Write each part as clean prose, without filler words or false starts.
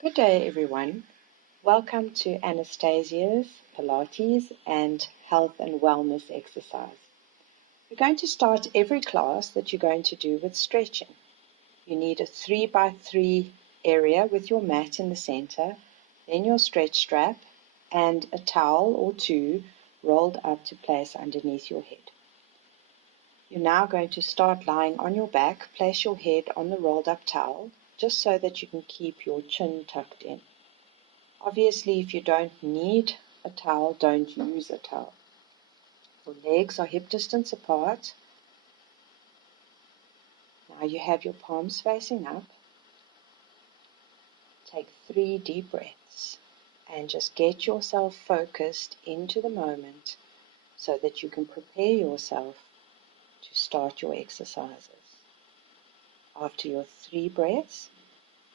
Good day, everyone. Welcome to Anastasia's Pilates and Health and Wellness exercise. We're going to start every class that you're going to do with stretching. You need a 3x3 area with your mat in the center, then your stretch strap, and a towel or two rolled up to place underneath your head. You're now going to start lying on your back. Place your head on the rolled up towel, just so that you can keep your chin tucked in. Obviously, if you don't need a towel, don't use a towel. Your legs are hip distance apart. Now you have your palms facing up. Take 3 deep breaths and just get yourself focused into the moment so that you can prepare yourself to start your exercises. After your 3 breaths,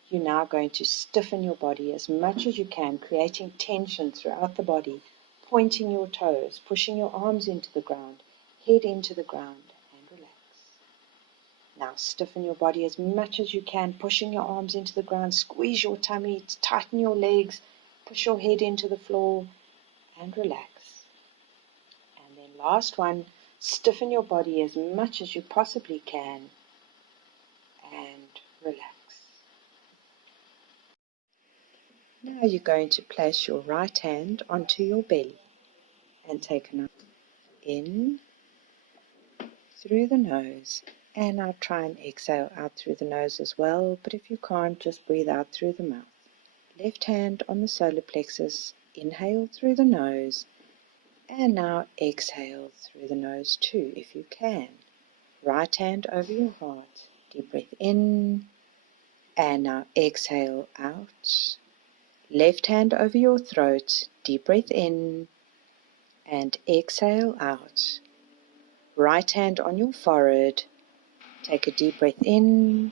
you're now going to stiffen your body as much as you can, creating tension throughout the body, pointing your toes, pushing your arms into the ground, head into the ground, and relax. Now stiffen your body as much as you can, pushing your arms into the ground, squeeze your tummy, tighten your legs, push your head into the floor, and relax. And then last one, stiffen your body as much as you possibly can, and relax. Now you're going to place your right hand onto your belly and take another in through the nose, and I'll try and exhale out through the nose as well, but if you can't, just breathe out through the mouth. Left hand on the solar plexus, inhale through the nose, and now exhale through the nose too if you can. Right hand over your heart, deep breath in, and now exhale out. Left hand over your throat, deep breath in, and exhale out. Right hand on your forehead, take a deep breath in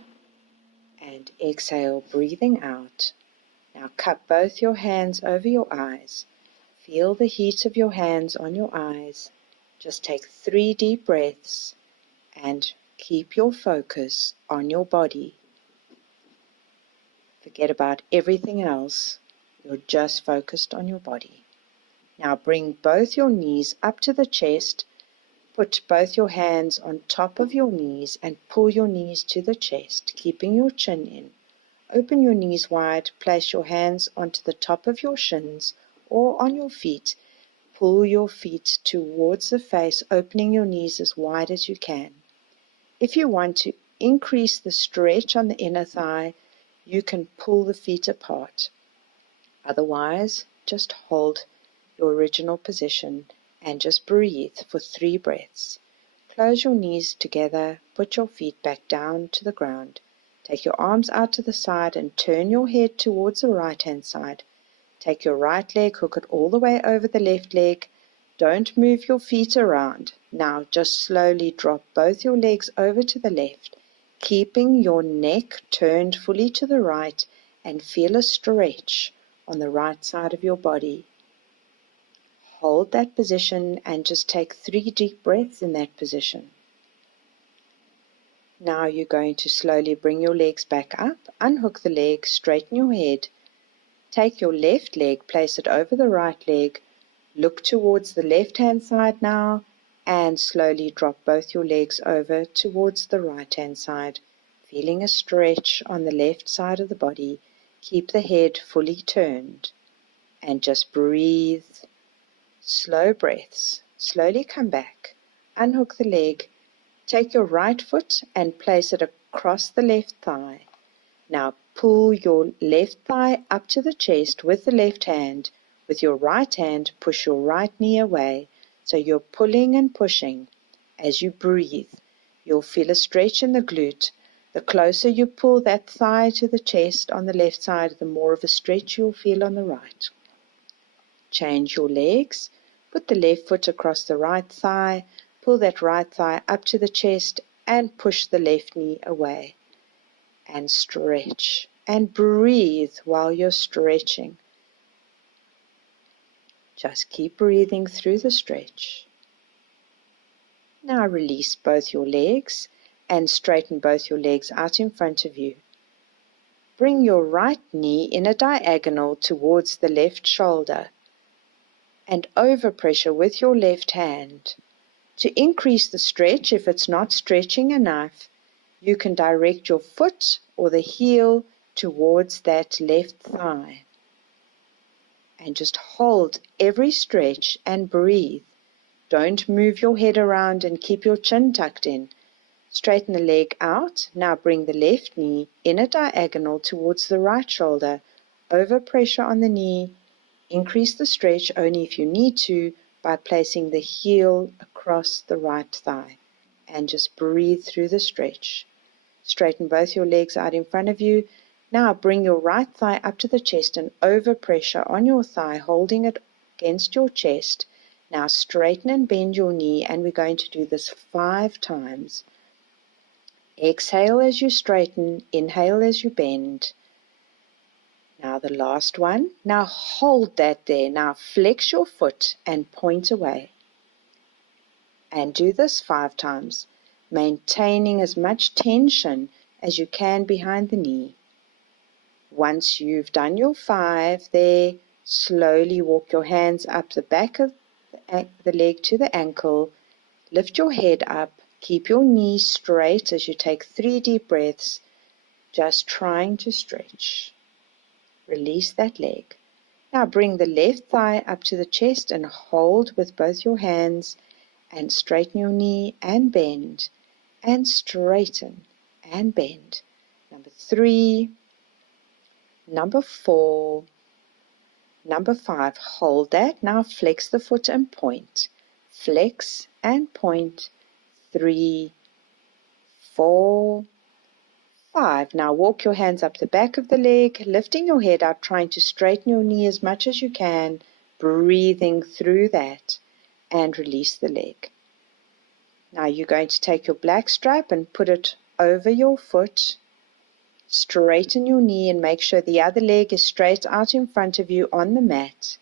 and exhale, breathing out. Now cup both your hands over your eyes. Feel the heat of your hands on your eyes. Just take 3 deep breaths and keep your focus on your body. Forget about everything else. You're just focused on your body. Now bring both your knees up to the chest. Put both your hands on top of your knees and pull your knees to the chest, keeping your chin in. Open your knees wide, place your hands onto the top of your shins or on your feet. Pull your feet towards the face, opening your knees as wide as you can. If you want to increase the stretch on the inner thigh, you can pull the feet apart. Otherwise, just hold your original position and just breathe for 3 breaths. Close your knees together, put your feet back down to the ground. Take your arms out to the side and turn your head towards the right-hand side. Take your right leg, hook it all the way over the left leg. Don't move your feet around. Now just slowly drop both your legs over to the left, keeping your neck turned fully to the right, and feel a stretch on the right side of your body. Hold that position and just take 3 deep breaths in that position. Now you're going to slowly bring your legs back up, unhook the leg, straighten your head. Take your left leg, place it over the right leg, look towards the left-hand side now, and slowly drop both your legs over towards the right-hand side, feeling a stretch on the left side of the body. Keep the head fully turned, and just breathe. Slow breaths. Slowly come back. Unhook the leg. Take your right foot and place it across the left thigh. Now pull your left thigh up to the chest with the left hand. With your right hand, push your right knee away. So you're pulling and pushing. As you breathe, you'll feel a stretch in the glute. The closer you pull that thigh to the chest on the left side, the more of a stretch you'll feel on the right. Change your legs. Put the left foot across the right thigh. Pull that right thigh up to the chest and push the left knee away. And stretch. And breathe while you're stretching. Just keep breathing through the stretch. Now release both your legs and straighten both your legs out in front of you. bring your right knee in a diagonal towards the left shoulder and overpressure with your left hand. To increase the stretch, if it's not stretching enough, you can direct your foot or the heel towards that left thigh. And just hold every stretch and breathe. Don't move your head around and keep your chin tucked in. Straighten the leg out. Now bring the left knee in a diagonal towards the right shoulder. Overpressure on the knee. Increase the stretch only if you need to by placing the heel across the right thigh. And just breathe through the stretch. Straighten both your legs out in front of you. Now bring your right thigh up to the chest and overpressure on your thigh, holding it against your chest. Now straighten and bend your knee, and we're going to do this 5 times. Exhale as you straighten, inhale as you bend. Now the last one. Now hold that there. Now flex your foot and point away. And do this 5 times, maintaining as much tension as you can behind the knee. Once you've done your 5 there, slowly walk your hands up the back of the leg to the ankle. Lift your head up. Keep your knees straight as you take 3 deep breaths, just trying to stretch. Release that leg. Now bring the left thigh up to the chest and hold with both your hands and straighten your knee and bend and straighten and bend. Number 3, number 4, number 5. Hold that. Now flex the foot and point. Flex and point. 3, 4, 5. Now walk your hands up the back of the leg, lifting your head up, trying to straighten your knee as much as you can, breathing through that, and release the leg. Now you're going to take your black strap and put it over your foot. Straighten your knee and make sure the other leg is straight out in front of you on the mat.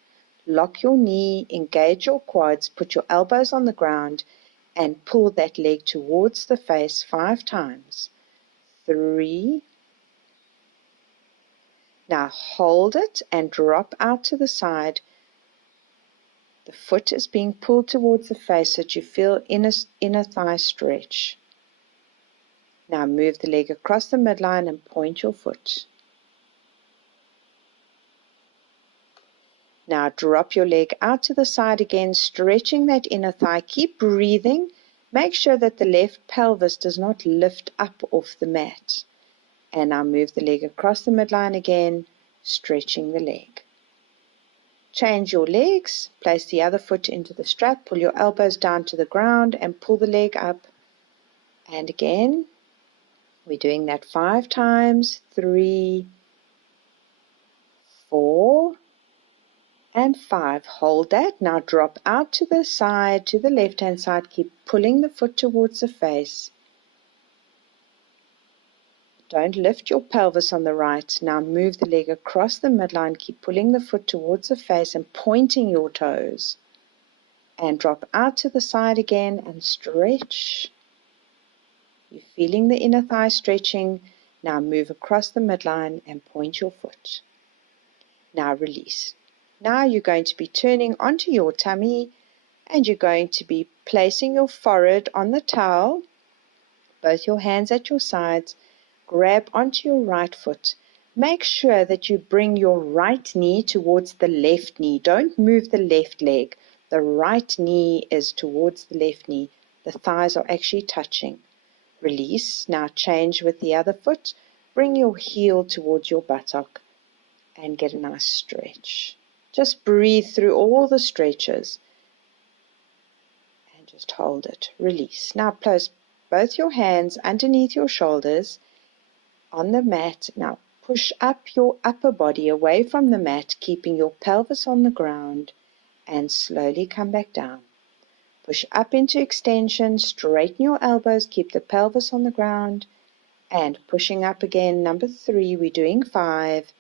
Lock your knee, engage your quads, put your elbows on the ground, and pull that leg towards the face 5 times. 3. Now hold it and drop out to the side. The foot is being pulled towards the face so that you feel inner thigh stretch. Now move the leg across the midline and point your foot. Now drop your leg out to the side again, stretching that inner thigh. Keep breathing. Make sure that the left pelvis does not lift up off the mat. And now move the leg across the midline again, stretching the leg. Change your legs. Place the other foot into the strap. Pull your elbows down to the ground and pull the leg up. And again, we're doing that 5 times. 3, 4, and 5. Hold that. Now drop out to the side, to the left-hand side. Keep pulling the foot towards the face. Don't lift your pelvis on the right. Now move the leg across the midline. Keep pulling the foot towards the face and pointing your toes. And drop out to the side again and stretch. You're feeling the inner thigh stretching. Now move across the midline and point your foot. Now release. Now you're going to be turning onto your tummy and you're going to be placing your forehead on the towel, both your hands at your sides. Grab onto your right foot. Make sure that you bring your right knee towards the left knee. Don't move the left leg. The right knee is towards the left knee. The thighs are actually touching. Release. Now change with the other foot. Bring your heel towards your buttock and get a nice stretch. Just breathe through all the stretches and just hold it. Release. Now place both your hands underneath your shoulders on the mat. Now push up your upper body away from the mat, keeping your pelvis on the ground, and slowly come back down. Push up into extension, straighten your elbows, keep the pelvis on the ground, and pushing up again. Number 3, we're doing 5,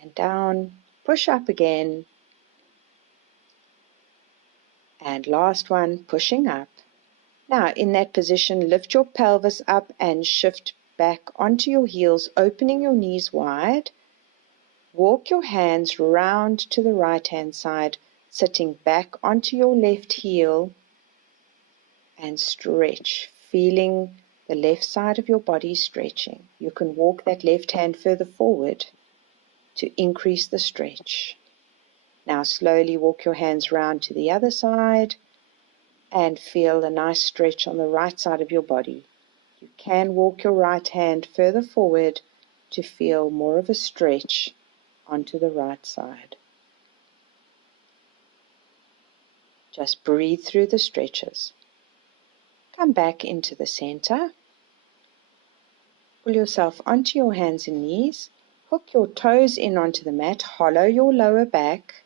and down, push up again, and last one, pushing up. Now in that position, lift your pelvis up and shift back onto your heels, opening your knees wide. Walk your hands round to the right-hand side, sitting back onto your left heel, and stretch, feeling the left side of your body stretching. You can walk that left hand further forward to increase the stretch. Now slowly walk your hands round to the other side and feel a nice stretch on the right side of your body. You can walk your right hand further forward to feel more of a stretch onto the right side. Just breathe through the stretches. Come back into the center. Pull yourself onto your hands and knees. Hook your toes in onto the mat. Hollow your lower back,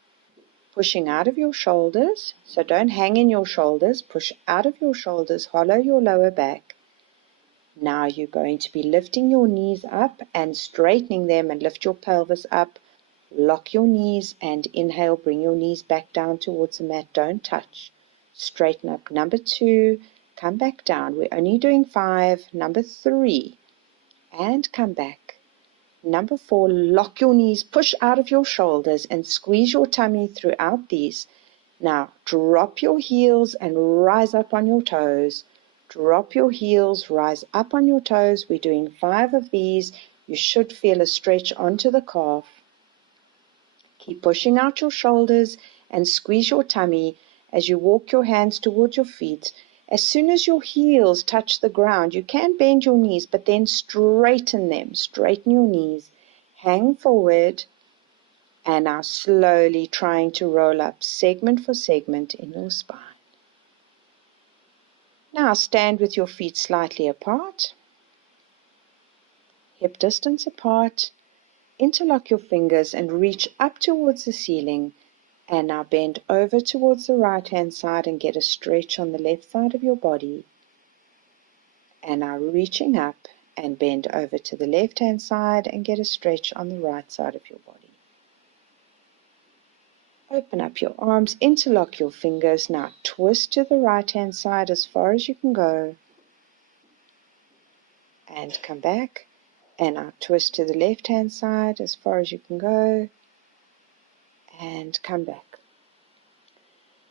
pushing out of your shoulders. So don't hang in your shoulders. Push out of your shoulders. Hollow your lower back. Now you're going to be lifting your knees up and straightening them, and lift your pelvis up. Lock your knees and inhale. Bring your knees back down towards the mat. Don't touch. Straighten up. Number 2. Come back down. We're only doing 5. Number 3. And come back. Number 4, lock your knees, push out of your shoulders and squeeze your tummy throughout these. Now drop your heels and rise up on your toes. Drop your heels, rise up on your toes. We're doing 5 of these. You should feel a stretch onto the calf. Keep pushing out your shoulders and squeeze your tummy as you walk your hands towards your feet. As soon as your heels touch the ground, you can bend your knees, but then straighten them. Straighten your knees. Hang forward, and now slowly trying to roll up segment for segment in your spine. Now stand with your feet slightly apart, hip distance apart. Interlock your fingers and reach up towards the ceiling. And now bend over towards the right-hand side and get a stretch on the left side of your body. And now reaching up and bend over to the left-hand side and get a stretch on the right side of your body. Open up your arms, interlock your fingers. Now twist to the right-hand side as far as you can go. And come back. And now twist to the left-hand side as far as you can go. And come back.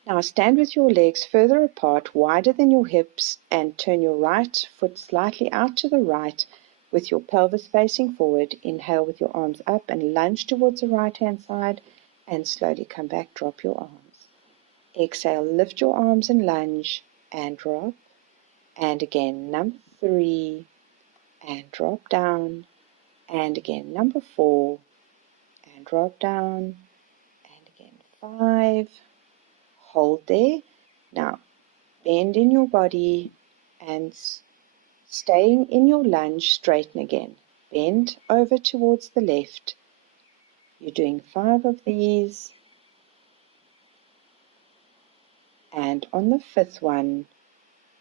Now stand with your legs further apart, wider than your hips, and turn your right foot slightly out to the right with your pelvis facing forward. Inhale with your arms up and lunge towards the right-hand side, and slowly come back, drop your arms. Exhale, lift your arms and lunge, and drop. And again, number 3, and drop down. And again, number 4, and drop down. And again, 5. Hold there. Now bend in your body and staying in your lunge, straighten again. Bend over towards the left. You're doing 5 of these. And on the 5th one,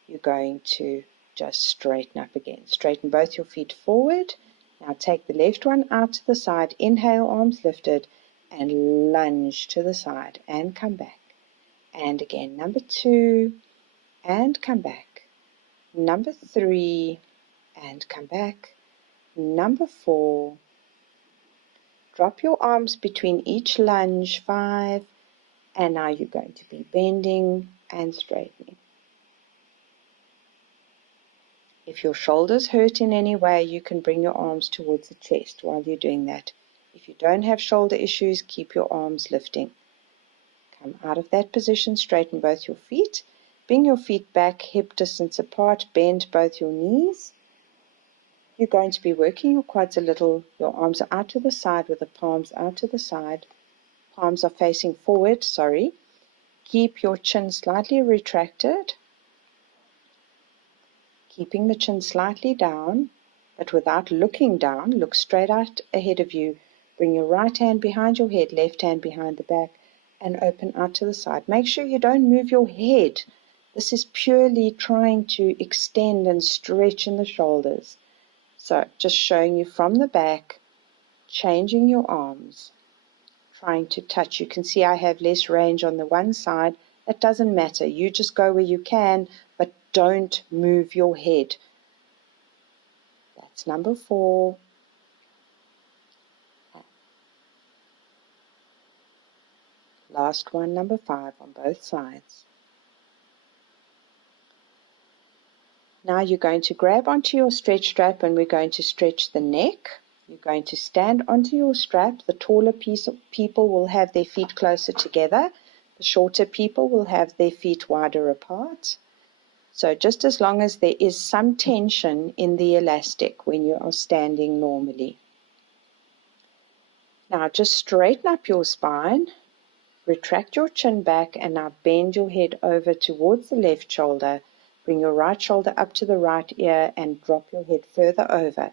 you're going to just straighten up again. Straighten both your feet forward. Now take the left one out to the side. Inhale, arms lifted, and lunge to the side and come back. And again, number 2, and come back. Number 3, and come back. Number 4. Drop your arms between each lunge, 5, and now you're going to be bending and straightening. If your shoulders hurt in any way, you can bring your arms towards the chest while you're doing that. If you don't have shoulder issues, keep your arms lifting. Come out of that position, straighten both your feet. Bring your feet back, hip distance apart, bend both your knees. You're going to be working your quads a little. Your arms are out to the side with the palms out to the side. Palms are facing forward, Keep your chin slightly retracted. Keeping the chin slightly down, but without looking down. Look straight out ahead of you. Bring your right hand behind your head, left hand behind the back, and open out to the side. Make sure you don't move your head. This is purely trying to extend and stretch in the shoulders. So just showing you from the back, changing your arms, trying to touch. You can see I have less range on the one side. That doesn't matter. You just go where you can, but don't move your head. That's number 4. Last one, number 5 on both sides. Now you're going to grab onto your stretch strap and we're going to stretch the neck. You're going to stand onto your strap. The taller people will have their feet closer together. The shorter people will have their feet wider apart. So just as long as there is some tension in the elastic when you are standing normally. Now just straighten up your spine. Retract your chin back and now bend your head over towards the left shoulder. Bring your right shoulder up to the right ear and drop your head further over.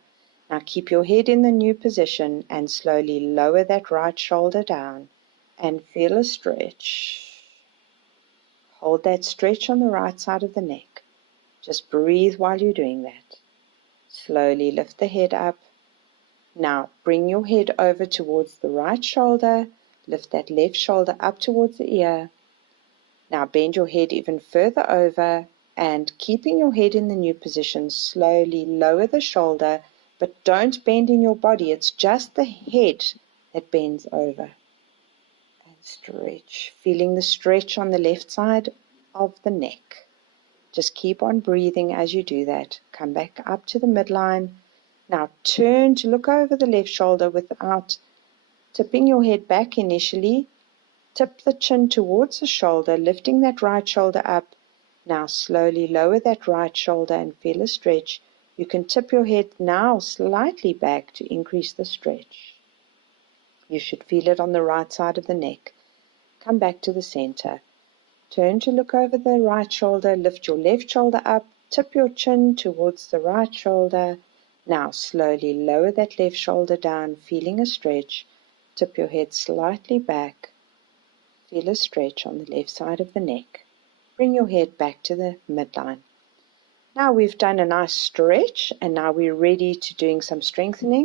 Now keep your head in the new position and slowly lower that right shoulder down and feel a stretch. Hold that stretch on the right side of the neck. Just breathe while you're doing that. Slowly lift the head up. Now bring your head over towards the right shoulder. Lift that left shoulder up towards the ear. Now bend your head even further over and keeping your head in the new position, slowly lower the shoulder, but don't bend in your body. It's just the head that bends over. And stretch, feeling the stretch on the left side of the neck. Just keep on breathing as you do that. Come back up to the midline. Now turn to look over the left shoulder without tipping your head back initially. Tip the chin towards the shoulder, lifting that right shoulder up. Now slowly lower that right shoulder and feel a stretch. You can tip your head now slightly back to increase the stretch. You should feel it on the right side of the neck. Come back to the center. Turn to look over the right shoulder, lift your left shoulder up, tip your chin towards the right shoulder. Now slowly lower that left shoulder down, feeling a stretch. Tip your head slightly back. Feel a stretch on the left side of the neck. Bring your head back to the midline. Now we've done a nice stretch and now we're ready to doing some strengthening.